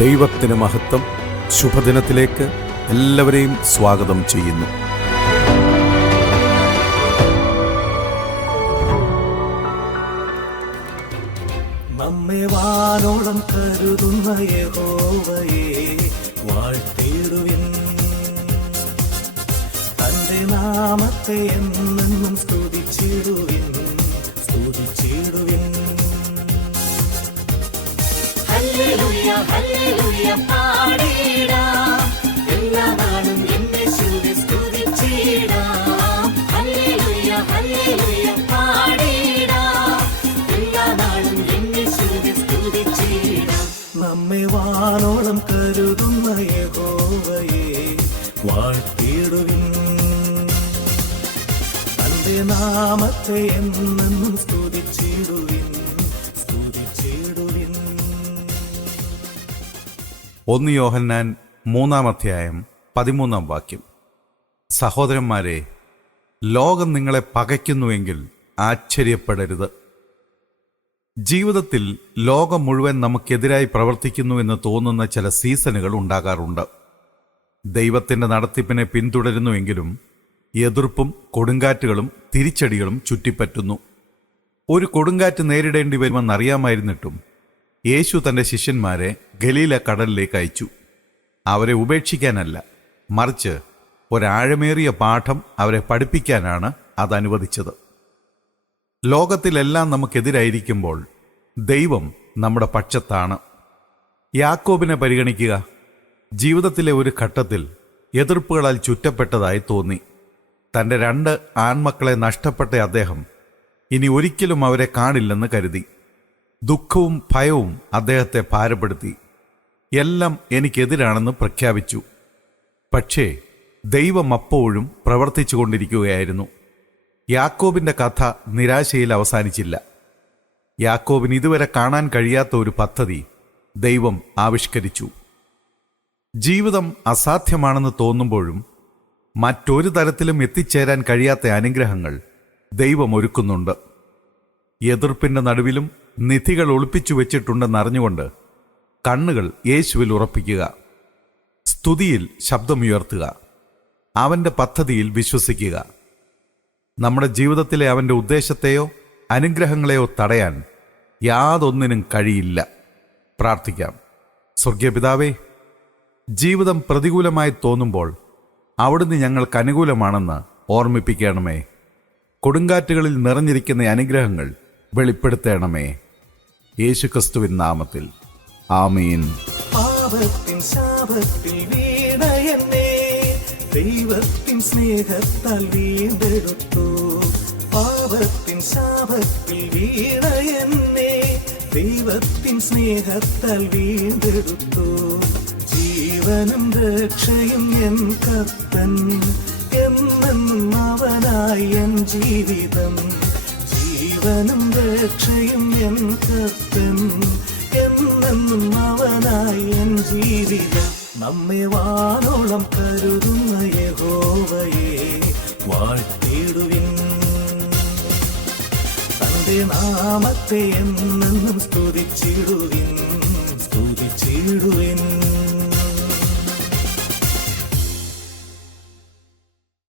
ദൈവത്തിന് മഹത്വം. ശുഭദിനത്തിലേക്ക് എല്ലാവരെയും സ്വാഗതം ചെയ്യുന്നു. നമ്മെ വാനോളം കരുതുന്ന യഹോവയെ വാഴ്ത്തിടുവിൻ. തന്റെ നാമത്തെ എന്നെന്നും സ്തുതിച്ചിടുവിൻ, സ്തുതിച്ചിടുവിൻ. ഹല്ലേലൂയ ഹല്ലേലൂയ പാടിടാം, എല്ലാ നാളും യേശുവെ സ്തുതിച്ചിടാം. ഹല്ലേലൂയ ഹല്ലേലൂയ പാടിടാം, എല്ലാ നാളും യേശുവെ സ്തുതിച്ചിടാം. നമ്മെ വാനോളം കരുതുന്ന യഹോവയെ വാഴ്ത്തിടുവിൻ. തന്റെ നാമത്തെ എന്നെന്നും സ്തുതിച്ചിടുവിൻ, സ്തുതിച്ചിടുവിൻ. 1 യോഹന്നാൻ 3:13 സഹോദരന്മാരെ, ലോകം നിങ്ങളെ പകയ്ക്കുന്നുവെങ്കിൽ ആശ്ചര്യപ്പെടരുത്. ജീവിതത്തിൽ ലോകം മുഴുവൻ നമുക്കെതിരായി പ്രവർത്തിക്കുന്നു എന്ന് തോന്നുന്ന ചില സീസണുകൾ ഉണ്ടാകാറുണ്ട്. ദൈവത്തിൻ്റെ നടത്തിപ്പിനെ പിന്തുടരുന്നുവെങ്കിലും എതിർപ്പും കൊടുങ്കാറ്റുകളും തിരിച്ചടികളും ചുറ്റിപ്പറ്റുന്നു. ഒരു കൊടുങ്കാറ്റ് നേരിടേണ്ടി വരുമെന്നറിയാമായിരുന്നിട്ടും യേശു തൻ്റെ ശിഷ്യന്മാരെ ഗലീല കടലിലേക്ക് അയച്ചു. അവരെ ഉപേക്ഷിക്കാനല്ല, മറിച്ച് ഒരാഴമേറിയ പാഠം അവരെ പഠിപ്പിക്കാനാണ് അതനുവദിച്ചത്. ലോകത്തിലെല്ലാം നമുക്കെതിരായിരിക്കുമ്പോൾ ദൈവം നമ്മുടെ പക്ഷത്താണ്. യാക്കോബിനെ പരിഗണിക്കുക. ജീവിതത്തിലെ ഒരു ഘട്ടത്തിൽ എതിർപ്പുകളാൽ ചുറ്റപ്പെട്ടതായി തോന്നി. തൻ്റെ 2 ആൺമക്കളെ നഷ്ടപ്പെട്ട അദ്ദേഹം ഇനി ഒരിക്കലും അവരെ കാണില്ലെന്ന് കരുതി. ദുഃഖവും ഭയവും അദ്ദേഹത്തെ ഭാരപ്പെടുത്തി. എല്ലാം എനിക്കെതിരാണെന്ന് പ്രഖ്യാപിച്ചു. പക്ഷേ ദൈവം അപ്പോഴും പ്രവർത്തിച്ചു കൊണ്ടിരിക്കുകയായിരുന്നു. യാക്കോബിൻ്റെ കഥ നിരാശയിൽ അവസാനിച്ചില്ല. യാക്കോബിന് ഇതുവരെ കാണാൻ കഴിയാത്ത ഒരു പദ്ധതി ദൈവം ആവിഷ്കരിച്ചു. ജീവിതം അസാധ്യമാണെന്ന് തോന്നുമ്പോഴും മറ്റൊരു തരത്തിലും എത്തിച്ചേരാൻ കഴിയാത്ത അനുഗ്രഹങ്ങൾ ദൈവം ഒരുക്കുന്നുണ്ട്. എതിർപ്പിൻ്റെ നടുവിലും നിധികൾ ഒളിപ്പിച്ചു വെച്ചിട്ടുണ്ടെന്നറിഞ്ഞുകൊണ്ട് കണ്ണുകൾ യേശുവിൽ ഉറപ്പിക്കുക. സ്തുതിയിൽ ശബ്ദമുയർത്തുക. അവൻ്റെ പദ്ധതിയിൽ വിശ്വസിക്കുക. നമ്മുടെ ജീവിതത്തിലെ അവൻ്റെ ഉദ്ദേശത്തെയോ അനുഗ്രഹങ്ങളെയോ തടയാൻ യാതൊന്നിനും കഴിയില്ല. പ്രാർത്ഥിക്കാം. സ്വർഗീയ പിതാവേ, ജീവിതം പ്രതികൂലമായി തോന്നുമ്പോൾ അവിടുന്ന് ഞങ്ങൾക്ക് അനുകൂലമാണെന്ന് ഓർമ്മിപ്പിക്കണമേ. കൊടുങ്കാറ്റുകളിൽ നിറഞ്ഞിരിക്കുന്ന അനുഗ്രഹങ്ങൾ വെളിപ്പെടുത്തണമേ. യേശുക്രിസ്തുവിൻ നാമത്തിൽ ആമീൻ. പാപത്തിൻ ശാപത്തിൽ വീണ എന്നെ ദൈവത്തിൻ സ്നേഹത്താൽ വീണ്ടെടുത്തു. പാപത്തിൻ ശാപത്തിൽ വീണ എന്നെ ദൈവത്തിൻ സ്നേഹത്താൽ വീണ്ടെടുത്തു. ജീവനും രക്ഷയും എൻ കർത്തൻ, എന്നെന്നും അവനായി എൻ ജീവിതം. ജീവനും രക്ഷയും എൻ കർത്തൻ, എന്നെന്നും അവനായി എൻ ജീവിതം. നമ്മെ വാനോളം കരുതുന്ന യഹോവയെ വാഴ്ത്തിടുവിൻ. തന്റെ നാമത്തെ എന്നെന്നും സ്തുതിച്ചിടുവിൻ, സ്തുതിച്ചിടുവിൻ.